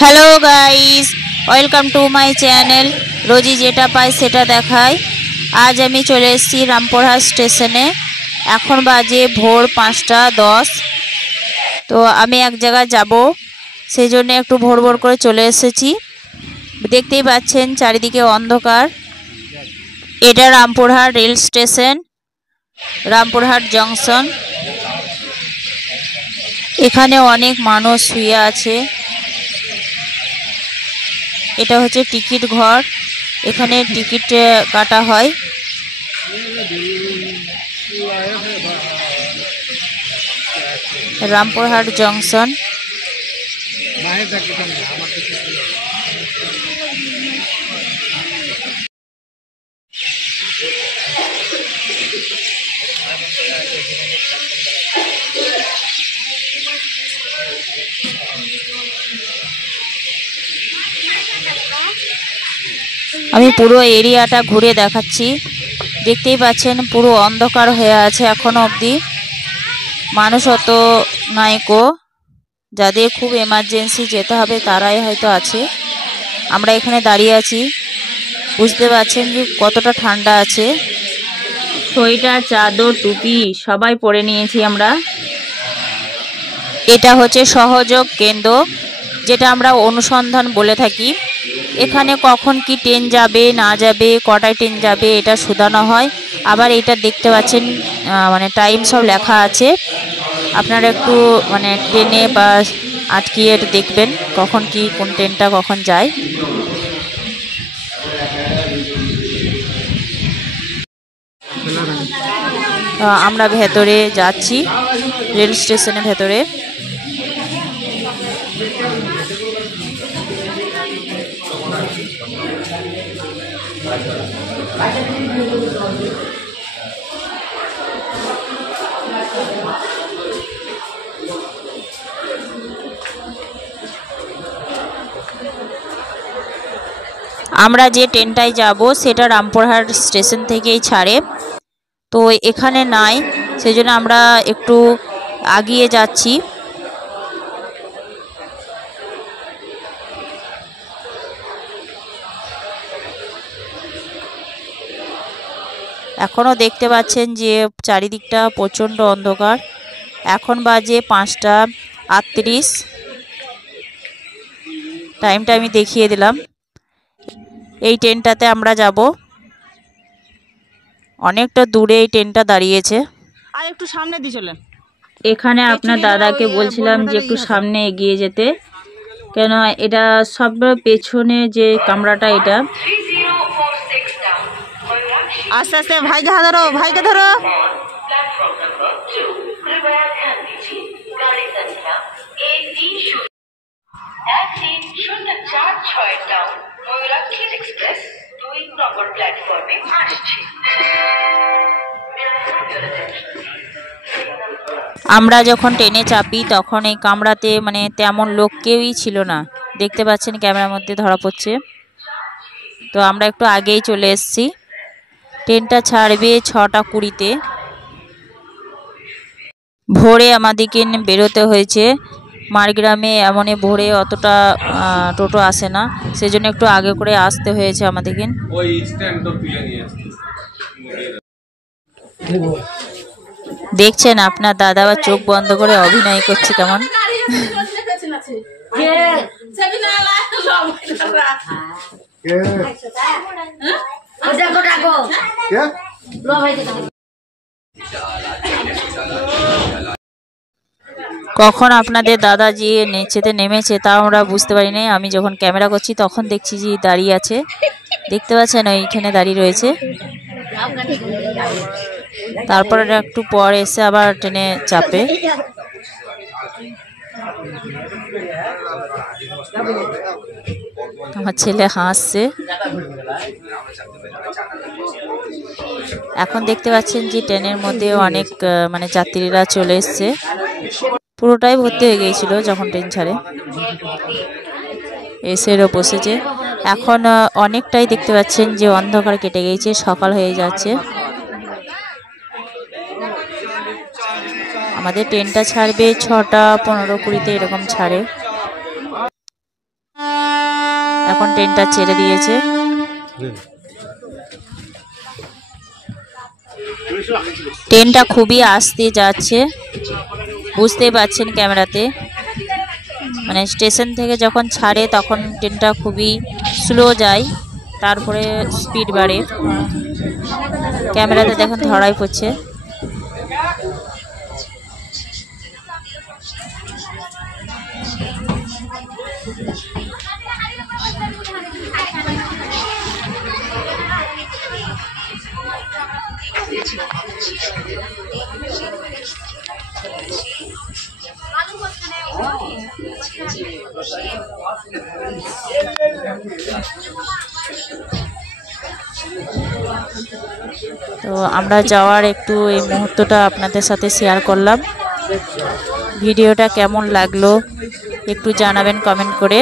Hello guys, welcome to my channel. রোজই যেটা পাই সেটা দেখাই। আজ আমি চলে এসেছি রামপুরহাট স্টেশনে। এখন বাজে ভোর 5টা 10। তো আমি এক জায়গায় যাব, সেই জন্য একটু ভোর ভোর করে চলে এসেছি। দেখতেই পাচ্ছেন চারিদিকে অন্ধকার। এটা Rampurhat rail station, Rampurhat junction. এখানে অনেক মানুষ শুয়ে আছে। এটা হচ্ছে টিকিট ঘর, এখানে টিকিট কাটা হয়। রামপুরহাট জংশন। আমি পুরো এরিয়াটা ঘুরে দেখাচ্ছি। দেখতেই পাচ্ছেন পুরো অন্ধকার হয়ে আছে এখনো অবধি। মানুষ অত নাইকো, যাদের খুব এমার্জেন্সি যেতে হবে তারাই হয়তো আছে। আমরা এখানে দাঁড়িয়ে আছি। বুঝতে পারছেন যে কতটা ঠান্ডা আছে। সোয়েটার, চাদর, টুপি সবাই পরে নিয়েছি আমরা। এটা হচ্ছে সহযোগ কেন্দ্র, যেটা আমরা অনুসন্ধান বলে থাকি। এখানে কখন কি ট্রেন যাবে না যাবে, কটায় ট্রেন যাবে এটা শোধানো হয়। আবার এটা দেখতে পাচ্ছেন মানে টাইম সব লেখা আছে। আপনারা একটু মানে ট্রেনে বা আটকিয়ে দেখবেন কখন কি কোন ট্রেনটা কখন যায়। আমরা ভেতরে যাচ্ছি, রেল স্টেশনের ভেতরে। আমরা যে ট্রেনটায় যাব সেটা রামপুরহাট স্টেশন থেকেই ছাড়ে, তো এখানে নাই, সেই জন্য আমরা একটু আগিয়ে যাচ্ছি। এখনও দেখতে পাচ্ছেন যে চারিদিকটা প্রচণ্ড অন্ধকার। এখন বাজে 5টা 38। টাইমটা আমি দেখিয়ে দিলাম। এই ট্রেনটাতে আমরা যাব। অনেকটা দূরে এই ট্রেনটা দাঁড়িয়েছে। আর একটু সামনে দিয়ে চলেন। এখানে আপনার দাদাকে বলছিলাম যে একটু সামনে এগিয়ে যেতে, কেন এটা সব পেছনে যে কামরাটা এটা। আস্তে আস্তে ভাইকে ধরো, ভাইকে ধরো। আমরা যখন ট্রেনে চাপি তখন এই কামরাতে মানে তেমন লোক কেউই ছিল না। দেখতে পাচ্ছেন ক্যামেরার মধ্যে ধরা পড়ছে। তো আমরা একটু আগেই চলে এসেছি। ট্রেনটা ছাড়বে 6টা 20-তে। ভোরে আমাদেরকে বেরোতে হয়েছে। মারগ্রামে এমনই ভোরে অতটা টোটো আসে না, সেজন্য একটু আগে করে আসতে হয়েছে আমাদেরকে। দেখছেন আপনার দাদা আবার চোখ বন্ধ করে অভিনয় করছে কেমন। কখন আপনাদের দাদাজি নিচেতে নেমেছে তা আমরা বুঝতে পারি নাই। আমি যখন ক্যামেরা করছি তখন দেখছি যে দাঁড়িয়ে আছে। দেখতে পাচ্ছেন ওইখানে দাঁড়িয়ে রয়েছে। তারপরে একটু পর এসে আবার ট্রেনে চাপে। আমার ছেলে হাসছে। এখন দেখতে পাচ্ছেন যে ট্রেনের মধ্যে অনেক মানে যাত্রীরা চলে এসছে। পুরোটাই ভর্তি হয়ে গিয়েছিল যখন ট্রেন ছাড়ে। এসেরও বসেছে। এখন অনেকটাই দেখতে পাচ্ছেন যে অন্ধকার কেটে গিয়েছে, সকাল হয়ে যাচ্ছে। আমাদের ট্রেনটা ছাড়বে 6টা 15-20-তে এরকম ছাড়ে। এখন ট্রেনটা ছেড়ে দিয়েছে। ট্রেনটা খুবই আস্তে যাচ্ছে, বুঝতেই পারছেন ক্যামেরাতে। মানে স্টেশন থেকে যখন ছাড়ে তখন ট্রেনটা খুবই স্লো যায়, তারপরে স্পিড বাড়ে। ক্যামেরাতে দেখুন ধরাই পড়ছে। তো আমরা যাওয়ার একটু এই মুহূর্তটা আপনাদের সাথে শেয়ার করলাম। ভিডিওটা কেমন লাগলো একটু জানাবেন কমেন্ট করে।